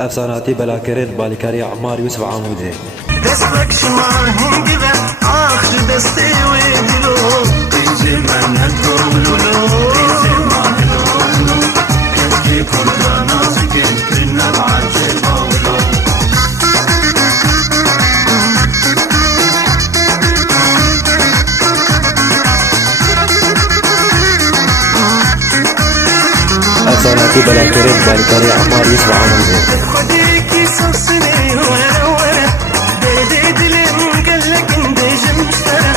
افساناتی بلاکرین بالکاری عمار یوسف عامودی دستك شمعهم كذا آخر دستي ويدلو تنزل من الدولو تنزل من الدولو كتي كل نازك كنا بعجل بولو افساناتی بلاکرین بالکاری عمار یوسف عامودی خديكي صوصني ورا ورا دردي دلم قالك انديش مشترى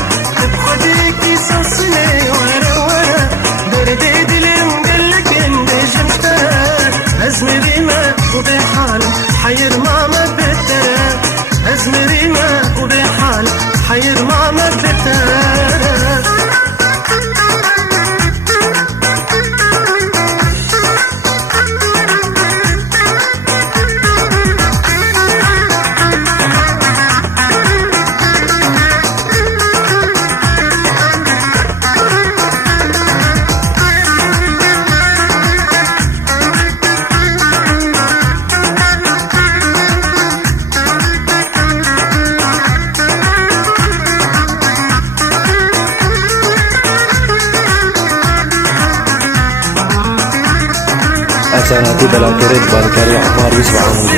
خديكي صوصني ورا ورا دردي دلم قالك انديش مشترى ازمري ما وبحال حير ماما بترى ازمري ما وبحال حير ماما بترى افساناتی بلاکرین بالکاری عمار یوسف عامودی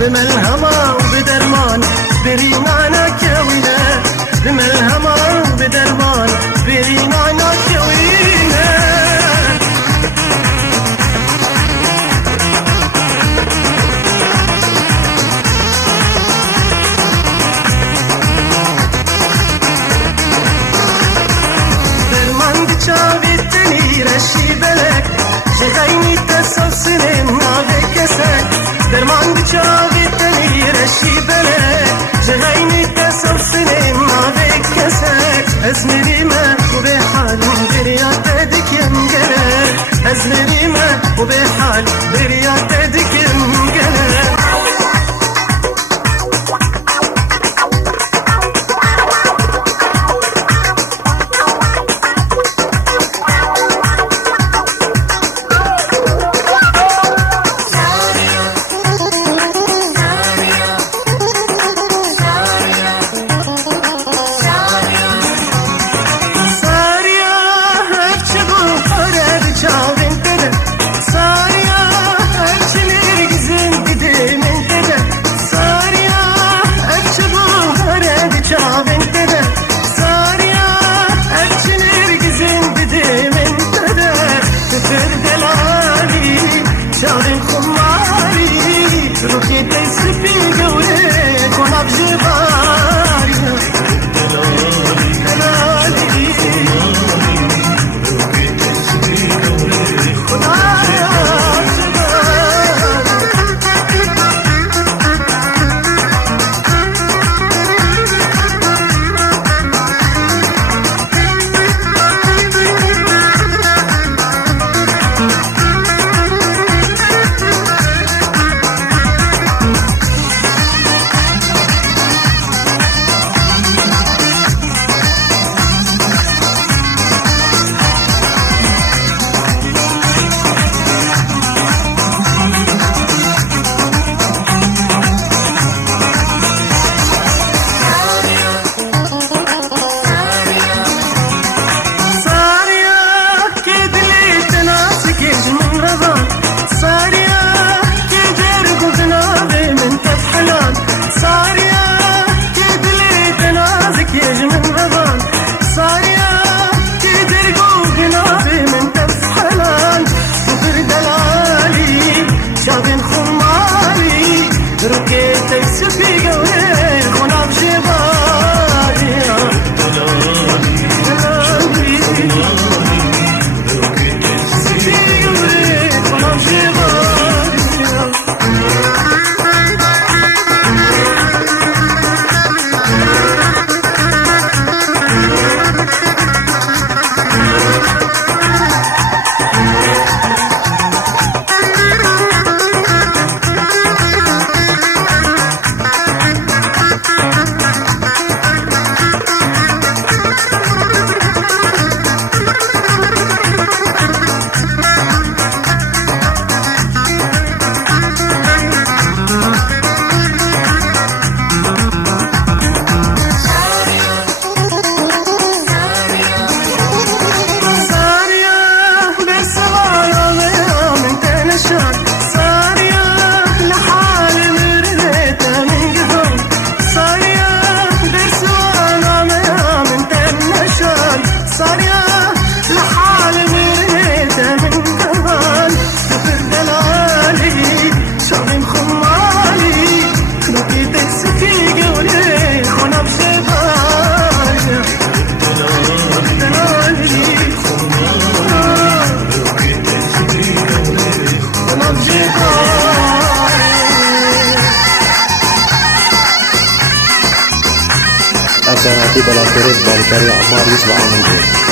بملهما وبدرمان بريمانا كوينا بملهما وبدرمان بريمانا كوينا درمان بچاویتنی رشی بلک جغینی تصوصنی ناوی کسک درمان بچاویتنی رشی بلک جغینی تصوصنی ناوی کسک ازمری ما و به حال دریات دکم گلک ازمری ما و به حال دریات دکم گلک أساناتي بلاكرين بالكري عمار يوسف عمودي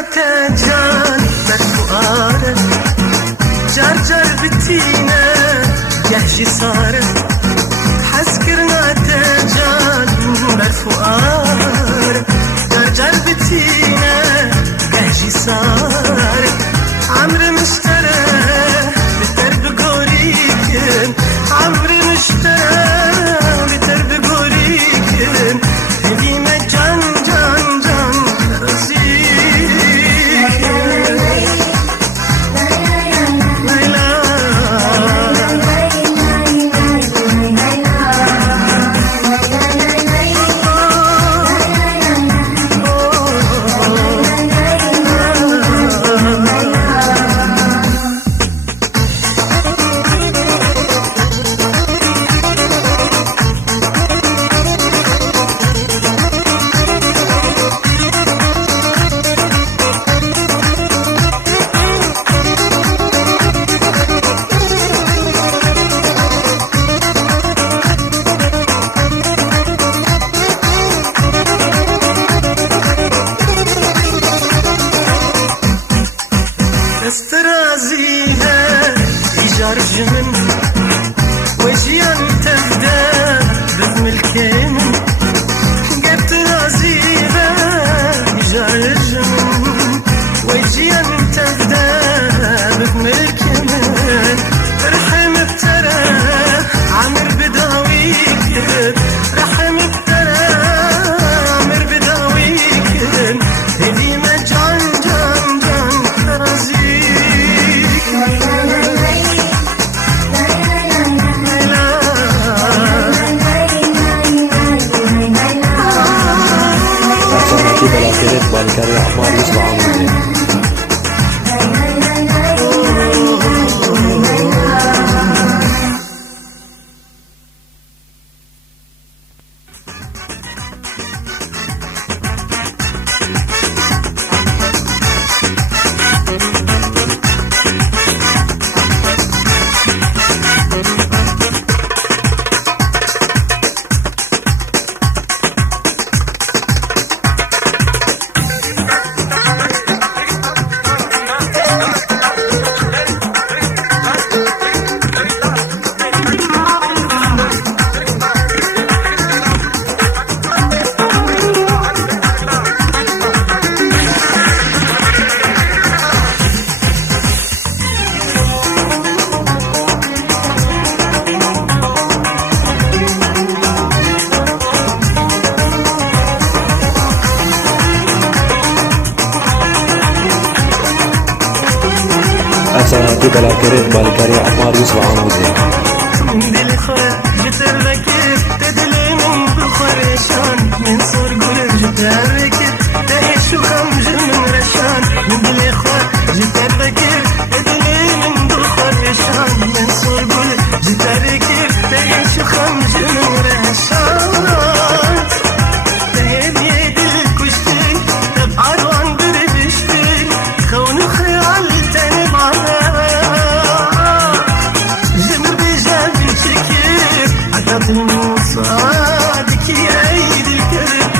تجان برفؤاره جار جار بتينا يحشي صار حسكرنا تجان برفؤاره جار جار بتينا يحشي صار عمري مشترى بترب قوريكن عمري مشترى بترب قوريكن هدي مجان جان جان استرازيها إيجار جمن وجيان تبدا باسم الكامل جبت رازيها إيجار جمن وجيان تبدا باسم الكامل رحم بترى عمر بداويك رحم بترى عمر بداويك هدي مجان جان جان رازيك Alternatif à la télé de Balkari Ahmar Yusuf Amoudi. Alternatif à la télé de Balkari Ahmar Yusuf Amoudi. دل خواه جتر ركب تدلي من بخرشان من صور قلب جتر ركب تعيش وخمج من رشان من دل خواه جتر ركب تدلي من بخرشان من صور قلب جتر ركب تعيش وخمج من رشان تهدي دل كشتي تبعد عن بربشتي خون خيال تنبعها المصادك يا عيد الكرب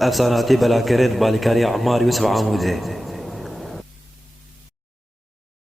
افساناتی بلاکرین بالکاری عمار یوسف عموده